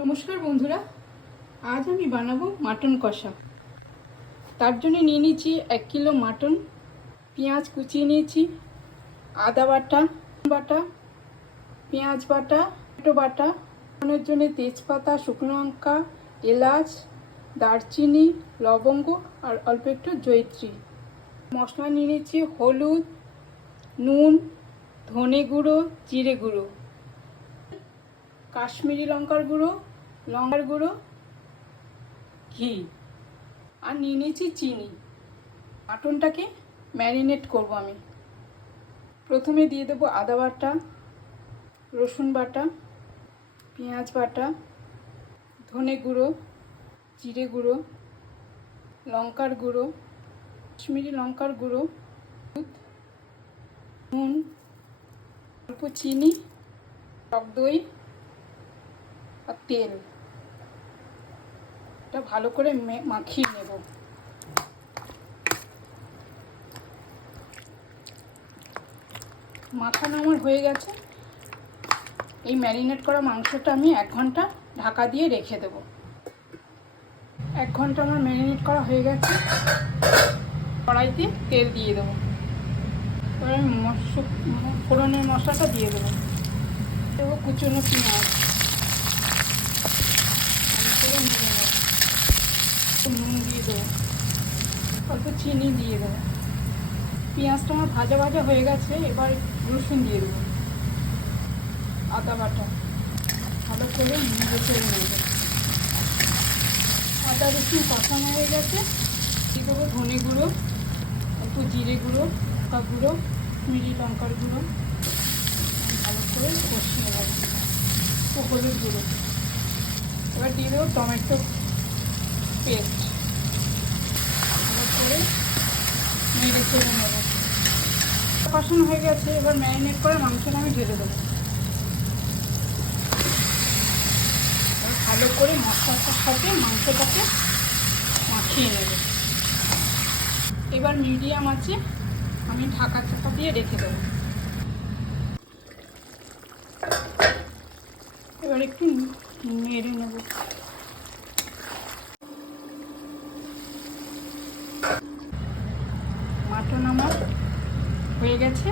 নমস্কার বন্ধুরা, আজ আমি বানাবো মাটন কষা। তার জন্য নিয়ে নিয়েছি 1 কিলো মাটন, পেঁয়াজ কুচিয়ে নিয়েছি, আদা বাটা বাটা, পেঁয়াজ বাটা, টমেটো বাটা, ফোড়নের জন্য তেজপাতা, শুকনো লঙ্কা, এলাচ, দারচিনি, লবঙ্গ আর অল্প একটু জয়িত্রী। মশলা নিয়ে নিয়েছি হলুদ, নুন, ধনে গুঁড়ো, জিরে গুঁড়ো, কাশ্মীরি লঙ্কার গুঁড়ো, লঙ্কার গুঁড়ো, ঘি আর নিয়ে নিয়েছি চিনি। মাটনটাকে ম্যারিনেট করব আমি। প্রথমে দিয়ে দেবো আদা বাটা, রসুন বাটা, পেঁয়াজ বাটা, ধনে গুঁড়ো, জিরে গুঁড়ো, লঙ্কার গুঁড়ো, কাশ্মীরি লঙ্কার গুঁড়ো, নুন, অল্প চিনি, টক দই আর তেল। এটা ভালো করে মাখিয়ে নেব। মাখানো আমার হয়ে গেছে। এই ম্যারিনেট করা মাংসটা আমি 1 ঘন্টা ঢাকা দিয়ে রেখে দেব। 1 ঘন্টা আমার ম্যারিনেট করা হয়ে গেছে। কড়াইতে তেল দিয়ে দেবো। এবার আমি ফোড়নের মশলাটা দিয়ে দেবো। কুচনো পেঁয়াজ, নুন দিয়ে দেবো, অল্প চিনি দিয়ে দেবো। পেঁয়াজটা আমার ভাজা ভাজা হয়ে গেছে। এবার রসুন দিয়ে দেবো, আদা বাটা ভালো করে নেড়ে চেড়ে নেব। আদা রসুন কষানো হয়ে গেছে। দিয়ে দেবো ধনে গুঁড়ো, একটু জিরে গুঁড়ো, লঙ্কা গুঁড়ো, কাশ্মীরি লঙ্কার গুঁড়ো, ভালো করে কষিয়ে নেব। একটু হলুদ গুঁড়ো। এবার দিয়ে দেবো টমেটো পেস্ট, ভালো করে নেড়ে চেড়ে নেব। কষানো হয়ে গেছে। এবার ম্যারিনেট করে মাংসটা আমি ঢেলে দেবো। ভালো করে মশলাটার সাথে মাংসটাকে মাখিয়ে নেব। এবার মিডিয়াম আছে আমি ঢাকা চাপা দিয়ে রেখে দেবো। এবার একটু নেড়ে নেব। মাটন আমার হয়ে গেছে।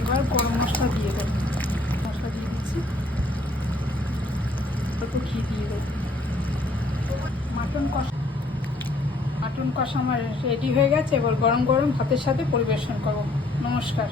এবার গরম মশলা দিয়ে দেবো। মশলা দিয়ে দিচ্ছি, অল্প ঘি দিয়ে দেবো। মাটন কষা আমার রেডি হয়ে গেছে। এবার গরম গরম ভাতের সাথে পরিবেশন করব। নমস্কার।